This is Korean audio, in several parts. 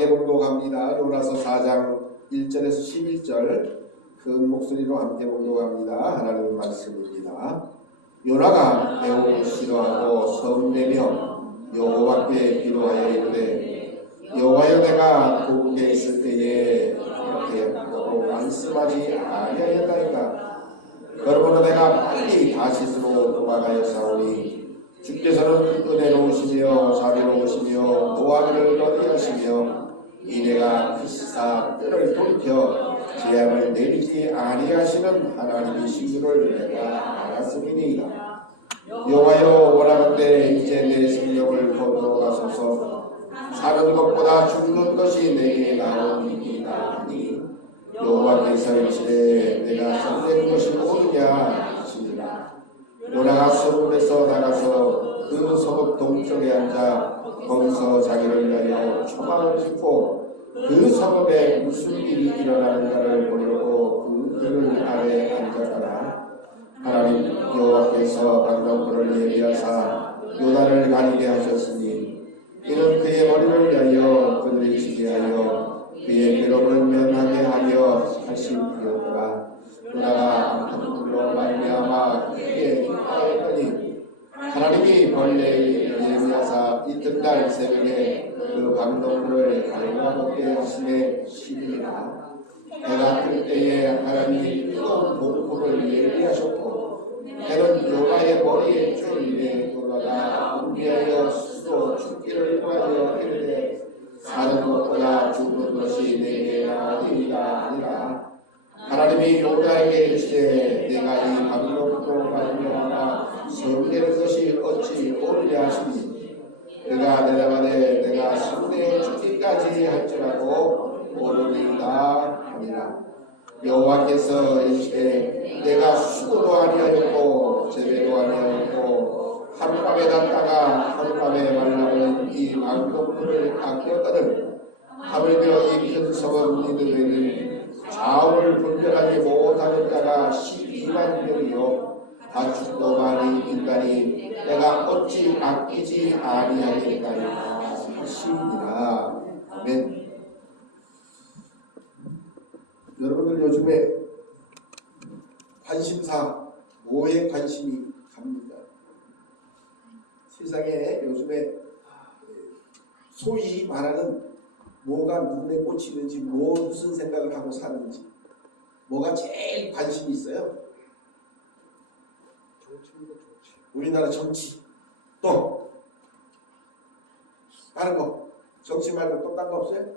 함께 봉독합니다. 요나서 4장 1절에서 11절 큰 목소리로 함께 봉독합니다. 하나님의 말씀입니다. 요나가 매우 싫어하고 성내며 여호와께 기도하여 이르되 여호와여 내가 고국에 있을 때에 이렇게 하고 안심하지 아니하였나이까. 그러므로 내가 빨리 다시스로 도망하여 싸우니 주께서는 은혜로우시며 자비로우시며 노하기를 더디하시며 이내가 크시사 뜰을 돌이켜 재앙을 내리지 아니하시는 하나님이신 줄을 내가 알았음이니이다. 여호와여 원하건대 이제 내 생명을 거두어 가소서. 사는 것보다 죽는 것이 내게 나오니이다 하니 여호와께서 이르시되 내가 선택한 것이 옳으냐 하시니라. 요나가 서문에서 나가서 그 서북 동쪽에 앉아 거기서 자기를 위하여 초막을 짓고 그 성읍에 무슨 일이 일어나는가를 보려고 그 들 아래 앉았더라. 하나님 여호와께서 방금 그를 예비하사 요나를 가리게 하셨으니 이는 그의 머리를 위하여 그들이 지게 하여 그의 괴로움을 면하게 하려 하심이었더라. 요나가 한불로 말미암아 크게 기뻐하였더니 하나님이 벌레에게 예비하사 이튿날 새벽에 그 밤동물을 가리와 먹게 하심에 10일이라. 해가 뜰 때에 하나님이 뜨거운 동굴을 예비하셨고 해는 요나의 머리에 줄 위에 돌아가 우리하여 스스로 죽기를 구하여 이르되 사는 것보다 죽는 것이 내게 나으리라 하니라. 하나님이 요나에게 이르시되 내가 이 바빌론으로 말미암아 성내는 것이 어찌 옳으냐 하시니 그가 내려가되 내가 성내에 죽기까지 할지라도 모르리이다 하니라. 여호와께서 이르시되 내가 수고도 아니하였고 제배도 아니하였고 하룻밤에 났다가 하룻밤에 말라버린 이 망동물을 아꼈거든 하물며 이 큰 성읍 니느웨를 좌우를 분별하지 못하는 자가 12만 명이요 다축도 많이 인간이 내가 어찌 아끼지 아니하겠나이까 하시니라. 아멘. 여러분들 요즘에 관심사 뭐에 관심이 갑니다. 세상에 요즘에 소위 말하는 뭐가 눈에 꽂히는지 무슨 생각을 하고 사는지 뭐가 제일 관심이 있어요? 정치입니다. 정치. 우리나라 정치. 또 다른 거 정치 말고 또 딴 거 없어요?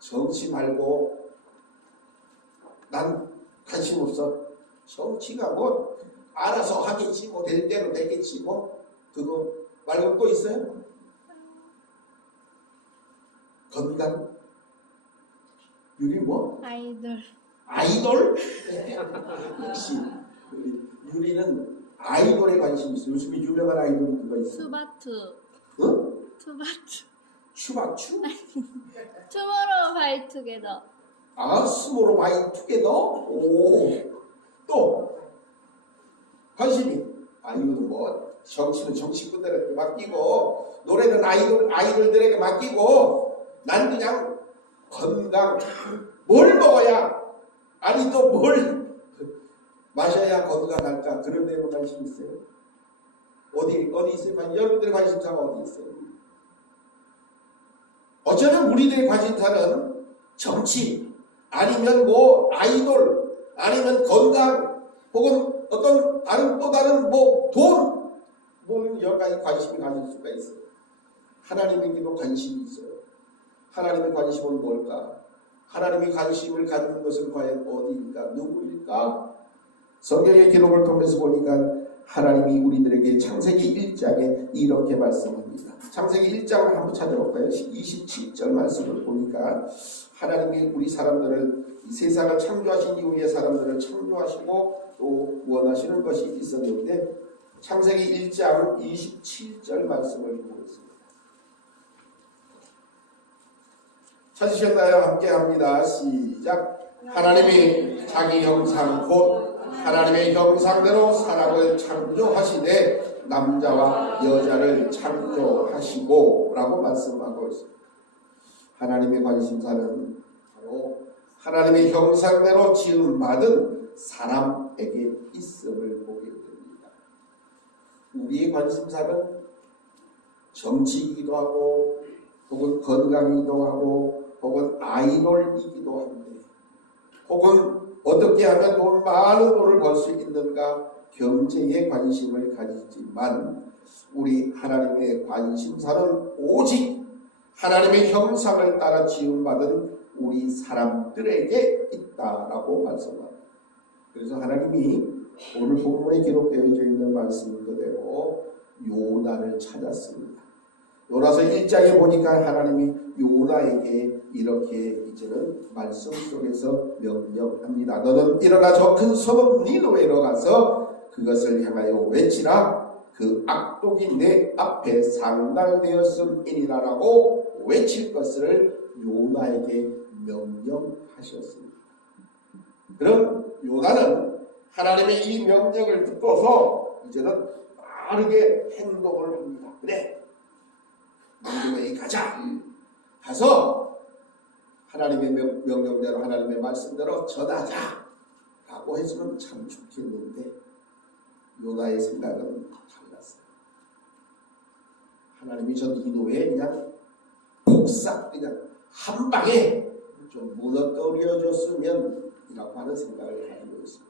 정치 말고 난 관심 없어. 정치가 뭐 알아서 하겠지 뭐 될 대로 되겠지 뭐 그거 말고 또 있어요? 건강? 유리 뭐? 아이돌. 아이돌? 역시 유리는 아이돌에 관심이 있어. 요즘에 유명한 아이돌이 누가 있어? 투바투. 어? 투바투. 추바추? 투모로우 바이 투게더. 아, 스모로 바이 투게더? 오, 또 관심이 아이돌은 뭐 정치는 정치꾼들에게 맡기고 노래는 아이돌들에게 맡기고 난 그냥 건강 뭘 먹어야 아니 또 뭘 마셔야 건강할까 그런 데에 관심 있어요? 어디 있어요? 여러분들의 관심사가 어디 있어요? 어쩌면 우리들의 관심사는 정치 아니면 뭐 아이돌 아니면 건강 혹은 어떤 다른 뭐 돈 뭐 여러 가지 관심이 가질 수가 있어요. 하나님에게도 관심이 있어요. 하나님의 관심은 뭘까? 하나님이 관심을 갖는 것은 과연 어디일까? 누구일까? 성경의 기록을 통해서 보니까 하나님이 우리들에게 창세기 1장에 이렇게 말씀합니다. 창세기 1장을 한번 찾아볼까요? 27절 말씀을 보니까 하나님이 우리 사람들을 이 세상을 창조하신 이후에 사람들을 창조하시고 또 원하시는 것이 있었는데 창세기 1장 27절 말씀을 보고 있습니다. 찾으셨나요? 함께 합니다. 시작. 하나님이 자기 형상 곧 하나님의 형상대로 사람을 창조하시되 남자와 여자를 창조하시고 라고 말씀하고 있습니다. 하나님의 관심사는 바로 하나님의 형상대로 지음받은 사람에게 있음을 보게 됩니다. 우리의 관심사는 정치이기도 하고 혹은 건강이기도 하고 혹은 아이돌이기도 한데 혹은 어떻게 하면 많은 돈을 벌 수 있는가 경제에 관심을 가지지만 우리 하나님의 관심사는 오직 하나님의 형상을 따라 지음받은 우리 사람들에게 있다라고 말씀합니다. 그래서 하나님이 오늘 본문에 기록되어 있는 말씀 그대로 요나를 찾았습니다. 요나서 1장에 보니까 하나님이 요나에게 이렇게 이제는 말씀 속에서 명령합니다. 너는 일어나 저 큰 섬 니느웨로 가서 그것을 향하여 외치라. 그 악독이 내 앞에 상달되었음이니라라고 외칠 것을 요나에게 명령하셨습니다. 그럼 요나는 하나님의 이 명령을 듣고서 이제는 빠르게 행동을 합니다. 그래, 니느웨에 가자. 가서 하나님의 명령대로 하나님의 말씀대로 전하자 라고 했으면 참 좋겠는데 요나의 생각은 달랐어요. 하나님이 저 니느웨에 그냥 폭삭 그냥 한 방에 좀 무너뜨려줬으면 이라고 하는 생각을 가지고 있습니다.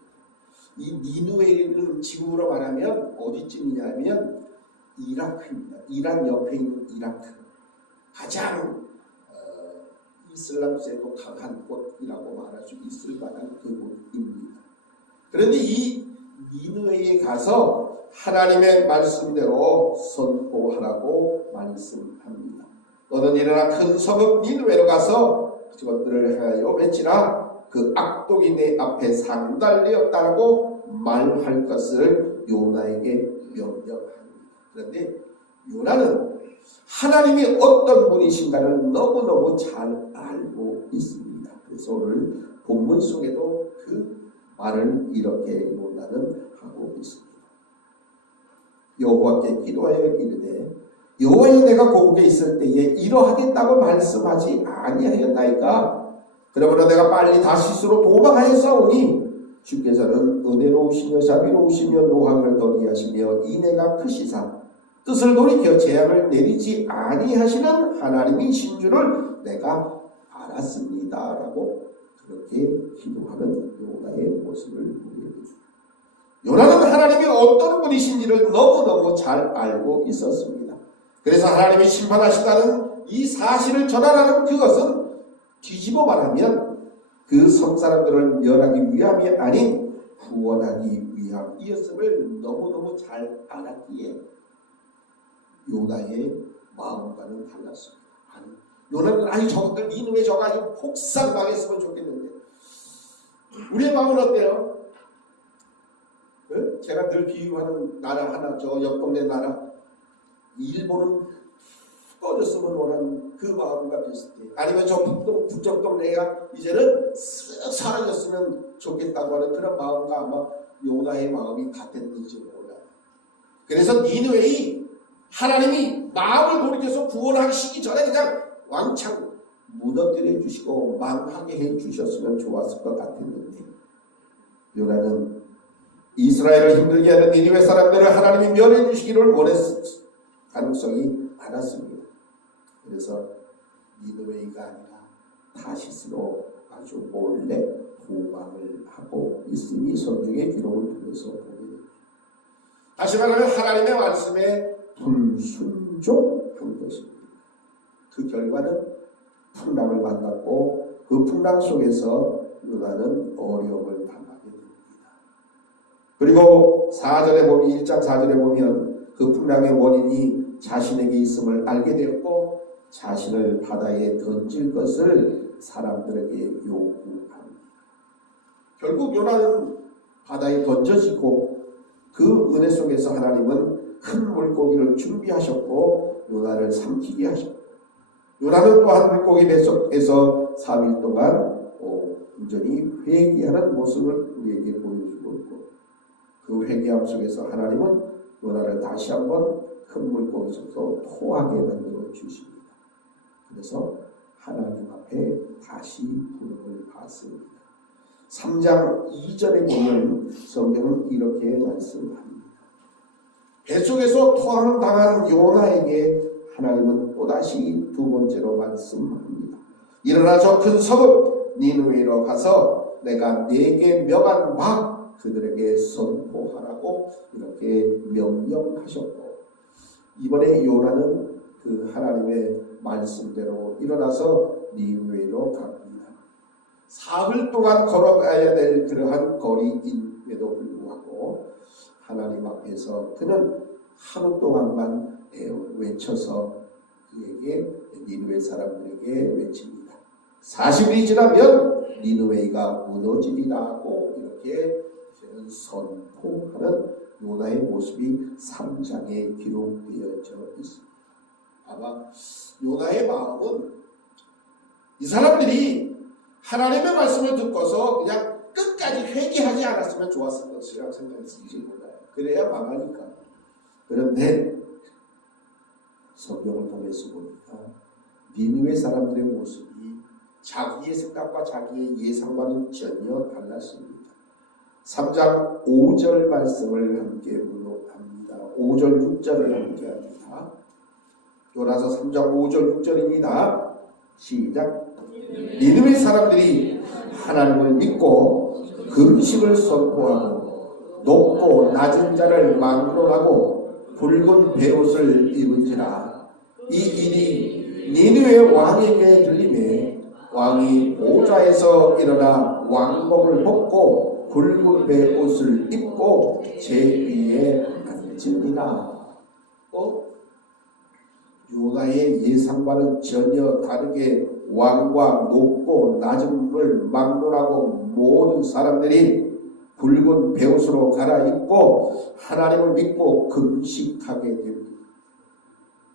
이 니느웨는 지금으로 말하면 어디쯤이냐면 이라크입니다. 이란 옆에 있는 이라크, 가장 이슬람세도 강한 곳이라고 말할 수 있을 만한 그곳입니다. 그런데 이 니느웨에 가서 하나님의 말씀대로 선포하라고 말씀합니다. 너는 일어나 큰 성읍 니느웨로 가서 그것들을 하여 외치라. 그 악독이 내 앞에 상달되었다라고 말할 것을 요나에게 명령합니다. 그런데 요나는 하나님이 어떤 분이신가를 너무너무 잘 알고 있습니다. 그래서 오늘 본문 속에도 그 말을 이렇게 요나는 하고 있습니다. 여호와께 기도하여 이르되 여호와여 내가 고국에 있을 때에 이러하겠다고 말씀하지 아니하였나이까. 그러므로 내가 빨리 다시스로 도망하였사오니 주께서는 은혜로우시며 자비로우시며 노함을 더디하시며 인애가 크시사 뜻을 돌이켜 재앙을 내리지 아니하시는 하나님이신 줄을 내가 알았습니다 라고 그렇게 기도하는 요나의 모습을 보게 됩니다. 요나는 하나님이 어떤 분이신지를 너무너무 잘 알고 있었습니다. 그래서 하나님이 심판하시다는 이 사실을 전하라는 그것은 뒤집어 말하면 그 섬사람들을 멸하기 위함이 아닌 구원하기 위함이었음을 너무너무 잘 알았기에 요나의 마음과는 달랐습니다. 요나는 저것들 니느웨 저거 아주 폭삭 망했으면 좋겠는데 우리의 마음은 어때요? 제가 늘 비유하는 나라 하나, 저 옆 동네 나라 일본은 꺼졌으면 원하는 그 마음과 비슷해. 아니면 저 북쪽 동네가 이제는 쓱 사라졌으면 좋겠다고 하는 그런 마음과 아마 요나의 마음이 같았는지 몰라요. 그래서 니느웨이 하나님이 마음을 돌이켜서 구원하시기 전에 그냥 왕창 무너뜨려 주시고 망하게 해 주셨으면 좋았을 것 같았는데 요나는 이스라엘을 힘들게 하는 니느웨 사람들을 하나님이 멸해 주시기를 원했을 가능성이 많았습니다. 그래서 니느웨가 아니라 타시스로 아주 몰래 도망을 하고 있음이 성경의 기록을 통해서 보게 됩니다. 다시 말하면 하나님의 말씀에 불순종한 것입니다. 그 결과는 풍랑을 만났고 그 풍랑 속에서 요나는 어려움을 당하게 됩니다. 그리고 4절에 보면 1장 4절에 보면 그 풍랑의 원인이 자신에게 있음을 알게 되었고 자신을 바다에 던질 것을 사람들에게 요구합니다. 결국 요나는 바다에 던져지고 그 은혜 속에서 하나님은 큰 물고기를 준비하셨고 요나를 삼키게 하셨고 요나는 또한 물고기 뱃속에서 3일 동안 온전히 회개하는 모습을 우리에게 보여주고 있고 그 회개함 속에서 하나님은 요나를 다시 한번 큰 물고기 속에서 토하게 만들어 주십니다. 그래서 하나님 앞에 다시 부름을 받습니다. 3장 2절에 보면 성경은 이렇게 말씀합니다. 뱃속에서 토함당한 요나에게 하나님은 또다시 두 번째로 말씀합니다. 일어나 저 큰 성읍 니느웨로 가서 내가 네게 명한 바 그들에게 선포하라고 이렇게 명령하셨고, 이번에 요나는 그 하나님의 말씀대로 일어나서 니느웨로 갑니다. 사흘 동안 걸어가야 될 그러한 거리임에도 불구하고 하나님 앞에서 그는 하루 동안만 외쳐서 그에게 니느웨 사람들에게 외칩니다. 40일이 지나면 니느웨가 무너지리라고 이렇게 선포하는 요나의 모습이 3장에 기록되어져 있습니다. 아마 요나의 마음은 이 사람들이 하나님의 말씀을 듣고서 그냥 끝까지 회개하지 않았으면 좋았을 것이라고 생각했을지 몰라요. 그래야 망하니까. 그런데 성경을 통해서 보니까 니느웨 사람들의 모습이 자기의 생각과 자기의 예상과는 전혀 달랐습니다. 3장 5절 말씀을 함께 묵상합니다. 5절 6절을 함께 합니다. 요나서 3장 5절 6절입니다. 시작. 니느웨 사람들이 하나님을 믿고 금식을 선포하고 높고 낮은 자를 막론하고 붉은 베옷을 입은지라. 이 일이 니느웨 왕에게 들리매 왕이 보좌에서 일어나 왕복을 벗고 붉은 베옷을 입고 제 위에 앉으니라. 요나의 예상과는 전혀 다르게 왕과 높고 낮음을 막론하고 모든 사람들이 붉은 베옷으로 갈아입고 하나님을 믿고 금식하게 됩니다.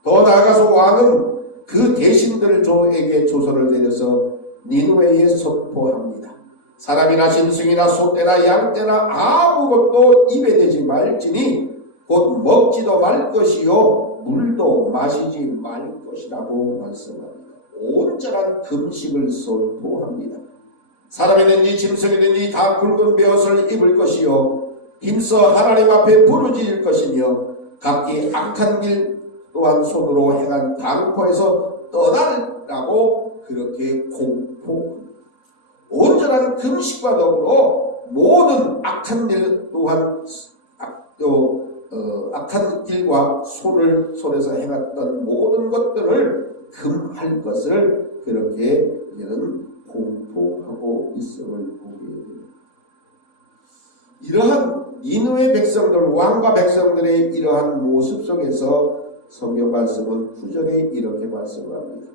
더 나아가서 왕은 그 대신들에게 조서를 내려서 니느웨에 선포합니다. 사람이나 짐승이나 소떼나 양떼나 아무것도 입에 대지 말지니 곧 먹지도 말 것이요 물도 마시지 말 것이라고 말씀합니다. 온전한 금식을 선포합니다. 사람이든지 짐승이든지 다 붉은 베옷을 입을 것이요 힘써 하나님 앞에 부르짖을 것이며 각기 악한 길 또한 손으로 행한 강포에서 떠나라고 그렇게 공포합니다. 온전한 금식과 더불어 모든 악한 일 또한 악한 길과 손에서 행했던 모든 것들을 금할 것을 그렇게 이제는 공포하고 있음을 보게 됩니다. 이러한 니느웨 백성들, 왕과 백성들의 이러한 모습 속에서 성경 말씀은 9절에 이렇게 말씀합니다.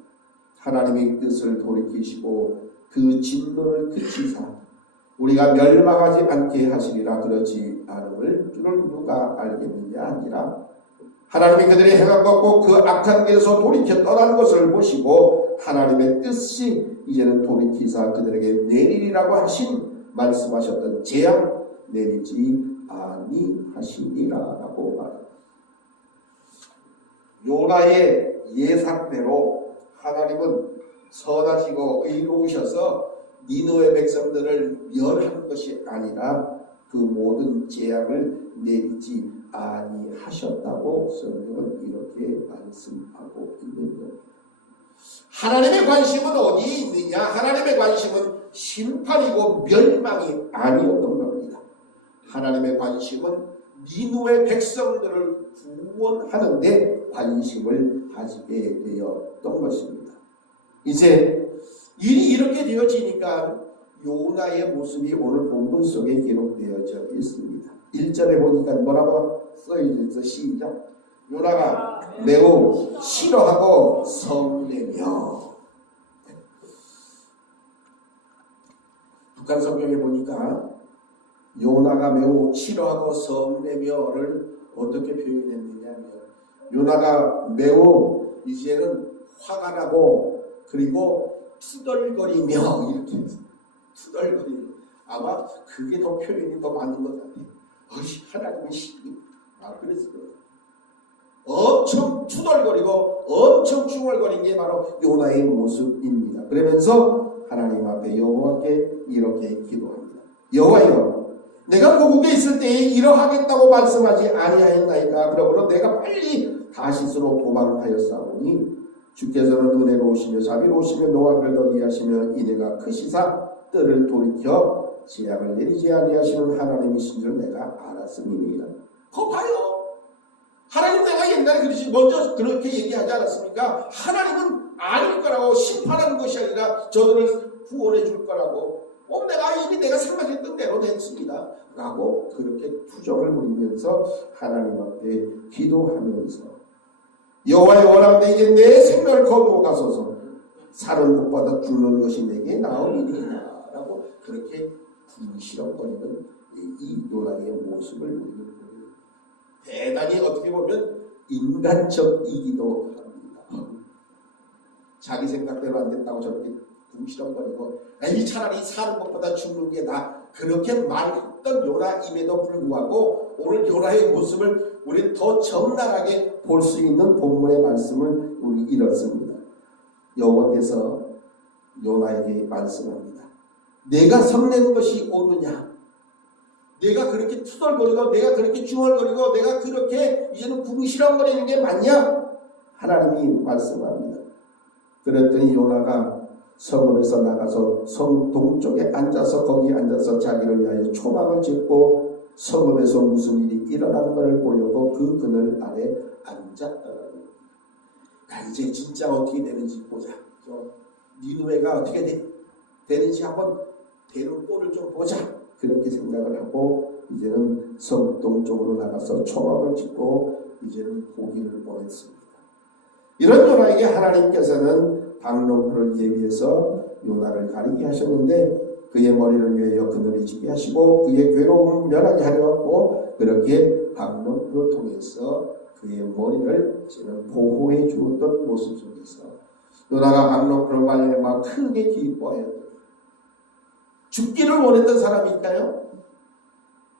하나님의 뜻을 돌이키시고 그 진노를 그치사 우리가 멸망하지 않게 하시리라. 그러지 않음을 줄을 누가 알겠느냐 하니라. 하나님이 그들이 행한 것고 그 악한 길에서 돌이켜 떠난 것을 보시고 하나님의 뜻이 이제는 돌이키사 그들에게 내리리라고 하신 말씀하셨던 재앙 내리지 아니하시니라 라고 말합니다. 요나의 예상대로 하나님은 선하시고 의로우셔서 니느웨 백성들을 멸하는 것이 아니라 그 모든 재앙을 내리지 아니하셨다고 성경은 이렇게 말씀하고 있는 겁니다. 하나님의 관심은 어디에 있느냐? 하나님의 관심은 심판이고 멸망이 아니었던 겁니다. 하나님의 관심은 니느웨 백성들을 구원하는 데 관심을 가지게 되었던 것입니다. 이제 일이 이렇게 되어지니까 요나의 모습이 오늘 본문 속에 기록되어져 있습니다. 1절에 보니까 뭐라고 써있죠? 시작. 요나가 매우 싫어하고 성내며. 북한 성경에 보니까 요나가 매우 싫어하고 성내며를 어떻게 표현했느냐면 요나가 매우 이제는 화가 나고 그리고 투덜거리며 이렇게 투덜거리며 아마 그게 더 표현이 더 맞는 것 같아요. 하나님의 시기 그랬을 거예요. 엄청 투덜거리고 엄청 중얼거린 게 바로 요나의 모습입니다. 그러면서 하나님 앞에 여호와께 이렇게 기도합니다. 여호와여, 내가 고국에 있을 때에 이러하겠다고 말씀하지 아니하였나이까. 그러므로 내가 빨리 다시스로 도망하였사오니 주께서는 은혜로우시며 자비로우시며 노하기를 더디 하시며 이내가 크시사 뜰을 돌이켜 재앙을 내리지 아니하시는 하나님이신 줄 내가 알았음이니이다. 거 봐요. 하나님, 내가 옛날에 먼저 그렇게 얘기하지 않았습니까? 하나님은 아닐 거라고, 심판하는 것이 아니라 저들을 구원해 줄 거라고. 내가 이미 내가 생각했던 대로 됐습니다 라고 그렇게 투정을 부리면서 하나님 앞에 기도하면서 여호와여, 원하건대 이제 내 생명을 거두어 가소서. 사는 것보다 죽는 것이 내게 나음이니이다 라고 그렇게 궁시렁거리는 이 요나의 모습을 우리는 보여요. 대단히 어떻게 보면 인간적이기도 합니다. 자기 생각대로 안 됐다고 저렇게 궁시렁거리고 이 차라리 사는 것보다 죽는 게 나, 그렇게 말했던 요나임에도 불구하고 오늘 요나의 모습을 우리 더 적나라하게 볼 수 있는 본문의 말씀을 우리 읽었습니다. 여호와께서 요나에게 말씀합니다. 내가 성내는 것이 옳으냐? 내가 그렇게 투덜거리고 내가 그렇게 중얼거리고 내가 그렇게 이제는 궁시렁거리는 게 맞냐? 하나님이 말씀합니다. 그랬더니 요나가 성읍에서 나가서 성 동쪽에 앉아서 거기 앉아서 자기를 위하여 초막을 짓고 성읍에서 무슨 일이 일어나는 것을 보려고 그 그늘 아래 앉았더라고요. 이제 진짜 어떻게 되는지 보자. 니누웨가 어떻게 되는지 한번 되는 꼴을 좀 보자. 그렇게 생각을 하고 이제는 성 동쪽으로 나가서 초막을 짓고 이제는 고기를 보냈습니다. 이런 요나에게 하나님께서는 박농풀을 예비해서 요나를 가리게 하셨는데 그의 머리를 위하여 그늘이 지게 하시고 그의 괴로움을 면하게 하려고 그렇게 박농풀을 통해서 그의 머리를 이제는 보호해 주었던 모습 속에서 요나가 박농풀을 말미암아 크게 기뻐하였다. 죽기를 원했던 사람일까요?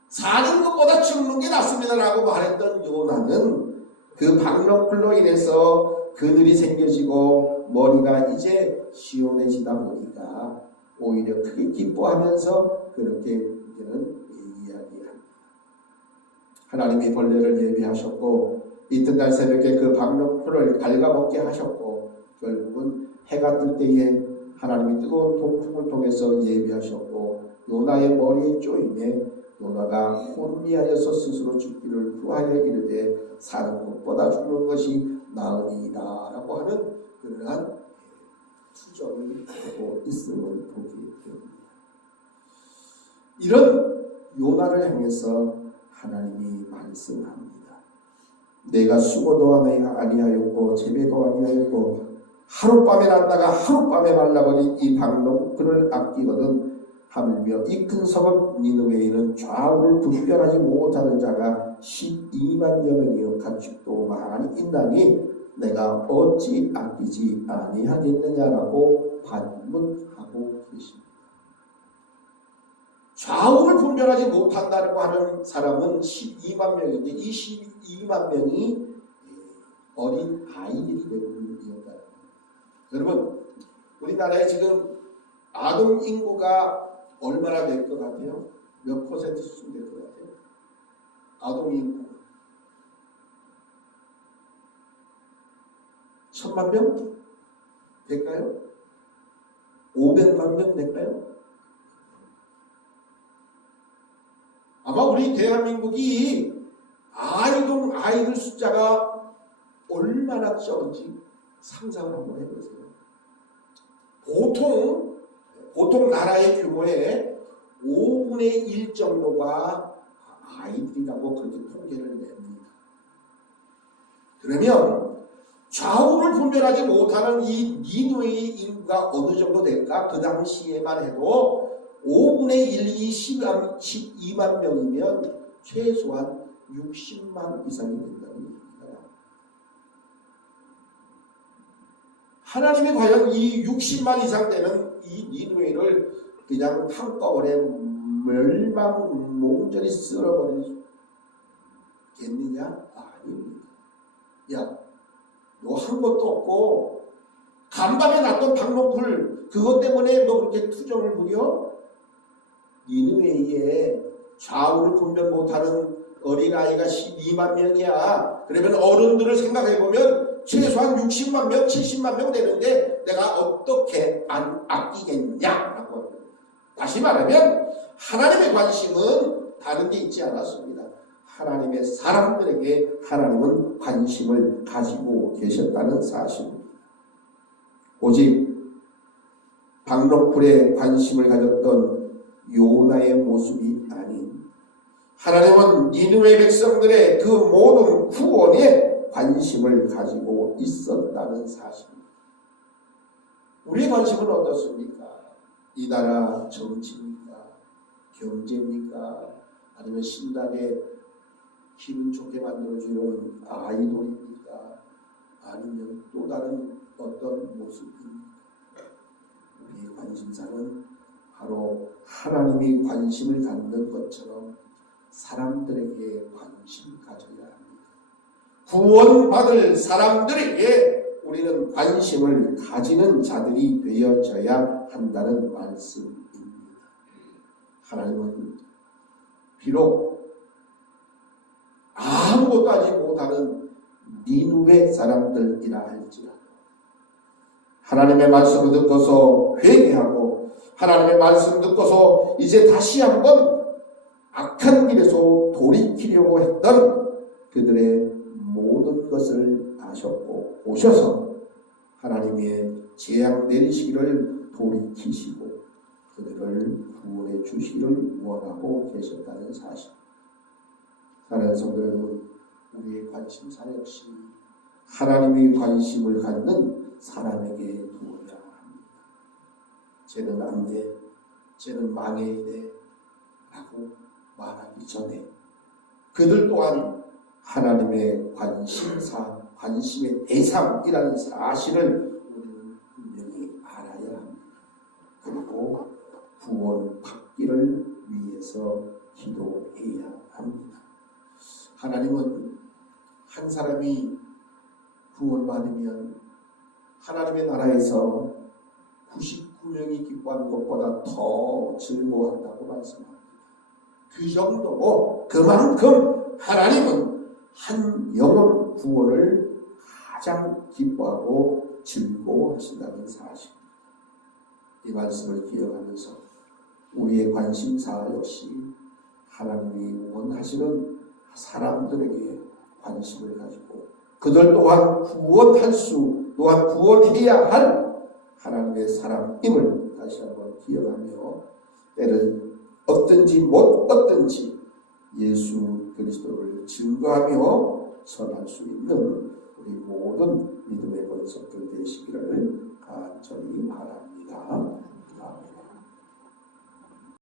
사는 것보다 죽는 게 낫습니다라고 말했던 요나는 그 박농풀로 인해서 그늘이 생겨지고 머리가 이제 시원해지다 보니까 오히려 크게 기뻐하면서 그렇게 이제는 이야기합니다. 하나님이 벌레를 예비하셨고 이튿날 새벽에 그 박농풀을 갉아먹게 하셨고 결국은 해가 뜰 때에 하나님이 뜨거운 동풍을 통해서 예비하셨고 요나의 머리에 쪼임에 요나가 혼미하여서 스스로 죽기를 구하여 이르되 사는 것보다 죽는 것이 나으니이다 라고 하는 그러한 투정을 하고 있음을 보게 됩니다. 이런 요나를 향해서 하나님이 말씀합니다. 내가 수고도 아니하였고 재배도 아니하였고 하룻밤에 났다가 하룻밤에 말라버린 이 박농풀을 아끼거든 하물며 이 큰 성읍 니느웨에는 좌우를 분별하지 못하는 자가 12만여 명이요 가축도 많이 있나니 내가 어찌 아끼지 아니하겠느냐라고 반문하고 계십니다. 좌우를 분별하지 못한다고 하는 사람은 12만 명인데 이 12만 명이 어린 아이들이 대부분이었다. 여러분, 우리나라에 지금 아동 인구가 얼마나 될 것 같아요? 몇 퍼센트 수준 될 것 같아요? 아동 인구 1000만 명 될까요? 500만 명 될까요? 아마 우리 대한민국이 아이들 숫자가 얼마나 적은지 상상을 한번 해보세요. 보통 나라의 규모의 5분의 1 정도가 아이들이라고 그렇게 통계를 냅니다. 그러면 좌우를 분별하지 못하는 이 니느웨의 인구가 어느 정도 될까? 그 당시에만 해도 5분의 1이 12만 명이면 최소한 60만 이상이 된다는 얘기입니다. 하나님이 과연 이 60만 이상 되는 이 니느웨를 그냥 한꺼번에 멸망 몽절히 쓸어버리겠느냐? 아닙니다. 야, 너 한 것도 없고 간밤에 났던 박농풀 그것 때문에 너 그렇게 투정을 부려? 니느웨이에 좌우를 분별 못하는 어린아이가 12만 명이야. 그러면 어른들을 생각해보면 최소한 60만 명, 70만 명 되는데 내가 어떻게 안 아끼겠냐라고. 다시 말하면 하나님의 관심은 다른 게 있지 않았습니다. 하나님의 사람들에게 하나님은 관심을 가지고 계셨다는 사실입니다. 오직 박농풀에 관심을 가졌던 요나의 모습이 아닌 하나님은 니느웨 백성들의 그 모든 구원에 관심을 가지고 있었다는 사실입니다. 우리의 관심은 어떻습니까? 이 나라 정치입니까? 경제입니까? 아니면 신당에 기분 좋게 만들어주는 아이돌입니까? 아니면 또 다른 어떤 모습입니까? 우리의 관심사는 바로 하나님이 관심을 갖는 것처럼 사람들에게 관심 가져야 합니다. 구원받을 사람들에게 우리는 관심을 가지는 자들이 되어져야 한다는 말씀입니다. 하나님은 비록 아무것도 하지 못하는 니느웨 사람들이라 할지라도 하나님의 말씀을 듣고서 회개하고 하나님의 말씀을 듣고서 이제 다시 한번 악한 길에서 돌이키려고 했던 그들의 모든 것을 아셨고 오셔서 하나님의 재앙 내리시기를 돌이키시고 그들을 구원해 주시기를 원하고 계셨다는 사실. 사랑하는 성도 여러분, 우리의 관심사 역시 하나님의 관심을 갖는 사람에게 두어야 합니다. 쟤는 안 돼, 쟤는 망해야 돼 라고 말하기 전에 그들 또한 하나님의 관심사, 관심의 대상이라는 사실을 우리는 분명히 알아야 합니다. 그리고 구원받기를 위해서 기도해야 합니다. 하나님은 한 사람이 구원받으면 하나님의 나라에서 99명이 기뻐하는 것보다 더 즐거워한다고 말씀합니다. 그 정도고 그만큼 하나님은 한 영혼 구원을 가장 기뻐하고 즐거워하신다는 사실. 이 말씀을 기억하면서 우리의 관심사 역시 하나님이 원하시는 사람들에게 관심을 가지고 그들 또한 또한 구원해야 할 하나님의 사람임을 다시 한번 기억하며 때를 얻든지 못 얻든지 예수 그리스도를 증거하며 선할 수 있는 우리 모든 믿음의 권속들 되시기를